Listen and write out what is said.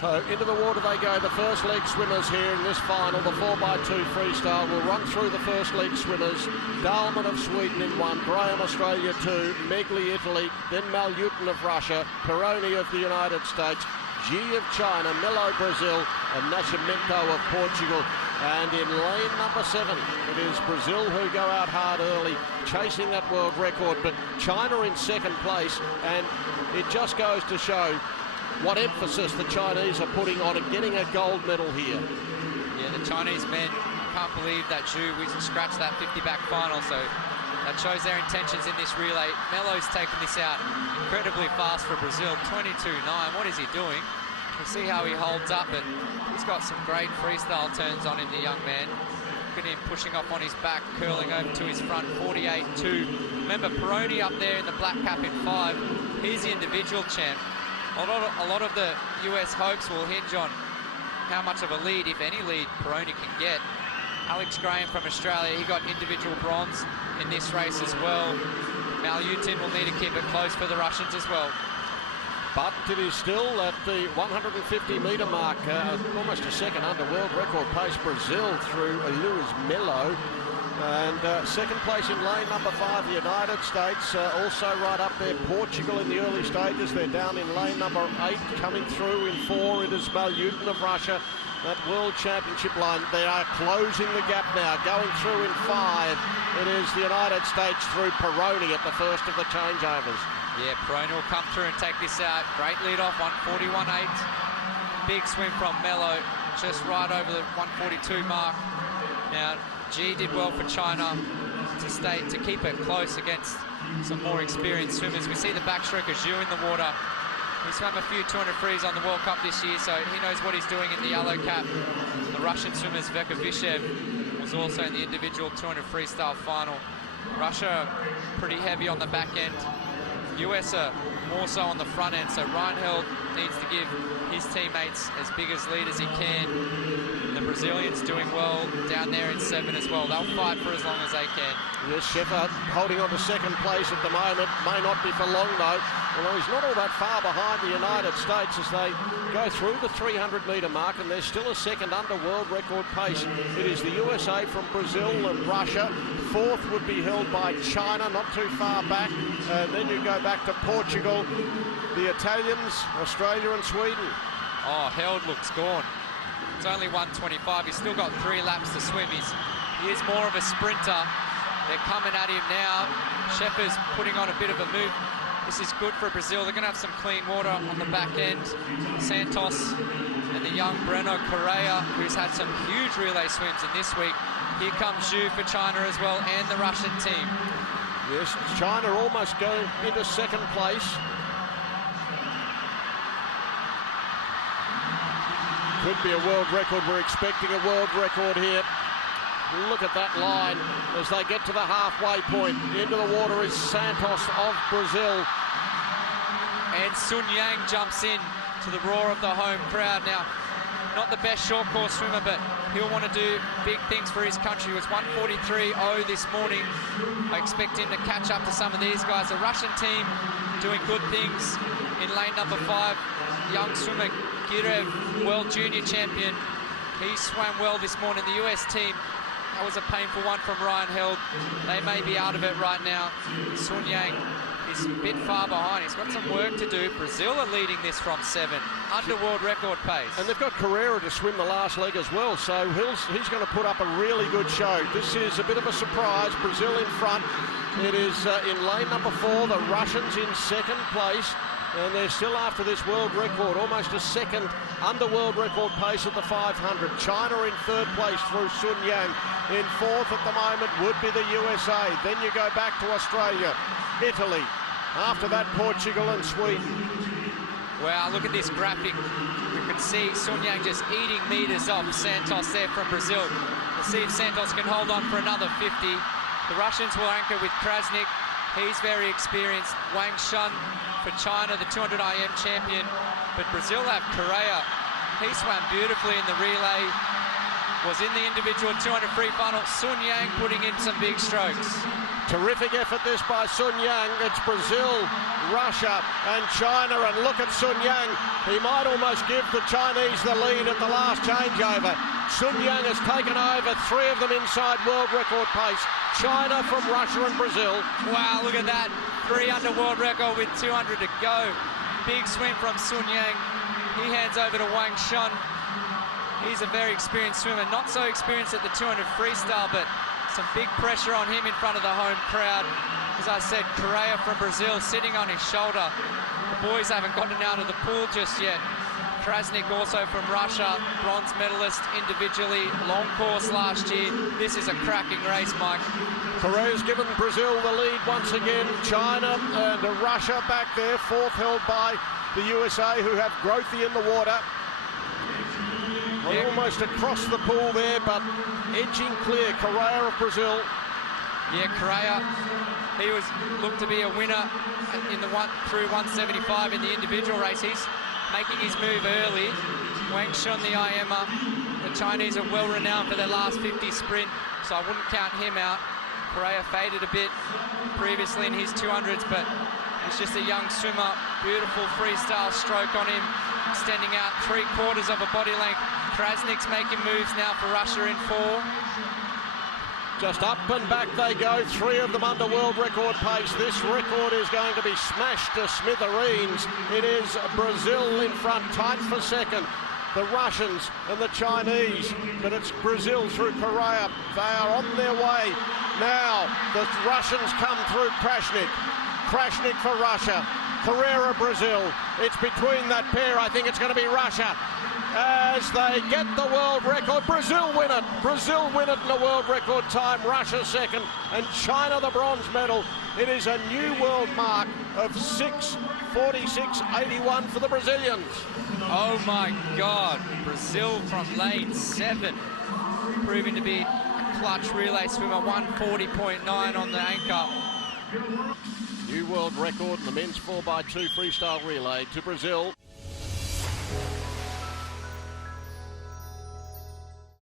So into the water they go, the first leg swimmers here in this final. The 4x2 freestyle will run through the first leg swimmers. Dahlman of Sweden in one, Graham Australia two, Megli Italy, then Malyutin of Russia, Peroni of the United States, G of China, Melo Brazil, and Nascimento of Portugal. And in lane number 7, it is Brazil who go out hard early, chasing that world record, but China in second place, and it just goes to show what emphasis the Chinese are putting on getting a gold medal here. Yeah, the Chinese men, can't believe that Zhu scratched that 50-back final, so that shows their intentions in this relay. Melo's taken this out incredibly fast for Brazil, 22.9. What is he doing? We'll see how he holds up, and he's got some great freestyle turns on him, the young man. Look at him pushing off on his back, curling over to his front, 48.2. Remember, Peroni up there in the black cap in 5. He's the individual champ. A lot of the US hopes will hinge on how much of a lead, if any lead, Peroni can get. Alex Graham from Australia, he got individual bronze in this race as well. Malyutin will need to keep it close for the Russians as well. But it is still at the 150-metre mark, almost a second under world record pace. Brazil through Luiz Melo. And second place in lane number 5, the United States, also right up there. Portugal in the early stages. They're down in lane number 8, coming through in 4. It is Malyutin of Russia, that World Championship line. They are closing the gap now, going through in 5. It is the United States through Peroni at the first of the changeovers. Yeah, Breno will come through and take this out. Great lead off, 141.8. Big swim from Melo, just right over the 142 mark. Now, G did well for China to keep it close against some more experienced swimmers. We see the backstroker Zhu in the water. He swam a few 200 frees on the World Cup this year, so he knows what he's doing in the yellow cap. The Russian swimmers, Vekovishev, was also in the individual 200 freestyle final. Russia pretty heavy on the back end. US are more so on the front end, so Ryan Held needs to give his teammates as big as lead as he can. The Brazilians doing well down there in 7 as well. They'll fight for as long as they can. Yes, Scheffer holding on to second place at the moment. May not be for long though. Although he's not all that far behind the United States as they go through the 300-metre mark, and there's still a second under world record pace. It is the USA from Brazil and Russia. Fourth would be held by China, not too far back. And then you go back to Portugal, the Italians, Australia and Sweden. Oh, Held looks gone. It's only 125. He's still got 3 laps to swim. He is more of a sprinter. They're coming at him now. Scheffer's putting on a bit of a move. This is good for Brazil. They're going to have some clean water on the back end. Santos and the young Breno Correia, who's had some huge relay swims in this week. Here comes Zhu for China as well, and the Russian team. Yes, China almost going into second place. Could be a world record. We're expecting a world record here. Look at that line as they get to the halfway point. Into the water is Santos of Brazil. And Sun Yang jumps in to the roar of the home crowd. Now, not the best short course swimmer, but he'll want to do big things for his country. It was 143.0 this morning. I expect him to catch up to some of these guys. The Russian team doing good things in lane number 5. Young swimmer Girev, world junior champion. He swam well this morning. The US team, that was a painful one from Ryan Held. They may be out of it right now. Sun Yang is a bit far behind. He's got some work to do. Brazil are leading this from 7, under world record pace. And they've got Correia to swim the last leg as well, so he's going to put up a really good show. This is a bit of a surprise. Brazil in front. It is in lane number 4, the Russians in second place. And they're still after this world record, almost a second under world record pace at the 500. China in third place through Sun Yang. In fourth at the moment would be the USA. Then you go back to Australia, Italy. After that, Portugal and Sweden. Wow, look at this graphic. You can see Sun Yang just eating meters off Santos there from Brazil. We'll see if Santos can hold on for another 50. The Russians will anchor with Krasnik. He's very experienced. Wang Shun for China, the 200 IM champion. But Brazil have Correia. He swam beautifully in the relay. was in the individual 200 free final. Sun Yang putting in some big strokes. Terrific effort this by Sun Yang. It's Brazil, Russia and China, and look at Sun Yang. He might almost give the Chinese the lead at the last changeover. Sun Yang has taken over, 3 of them inside world record pace. China from Russia and Brazil. Wow, look at that. 3 under world record with 200 to go. Big swim from Sun Yang. He hands over to Wang Shun. He's a very experienced swimmer. Not so experienced at the 200 freestyle, but some big pressure on him in front of the home crowd. As I said, Correia from Brazil sitting on his shoulder. The boys haven't gotten out of the pool just yet. Krasnik also from Russia, bronze medalist individually, long course last year. This is a cracking race, Mike. Correia's given Brazil the lead once again. China and Russia back there, 4th held by the USA, who have Grothy in the water. Yeah. Almost across the pool there, but edging clear, Correia of Brazil. Yeah, Correia, he looked to be a winner in the through 175 in the individual race. He's making his move early. Wang Shun, the IMer. The Chinese are well renowned for their last 50 sprint, so I wouldn't count him out. Correia faded a bit previously in his 200s, but he's just a young swimmer. Beautiful freestyle stroke on him, extending out 3/4 of a body length. Krasnik's making moves now for Russia in 4. Just up and back they go, 3 of them under world record pace. This record is going to be smashed to smithereens. It is Brazil in front, tight for second. The Russians and the Chinese, but it's Brazil through Correia. They are on their way. Now the Russians come through Krasnik. Krasnik for Russia. Correia, Brazil. It's between that pair. I think it's going to be Russia as they get the world record. Brazil win it. Brazil win it in a world record time. Russia second and China the bronze medal. It is a new world mark of 6:46.81 for the Brazilians. Oh my God, Brazil from lane 7, proving to be a clutch relay swimmer, 140.9 on the anchor. New world record in the men's 4x2 freestyle relay to Brazil.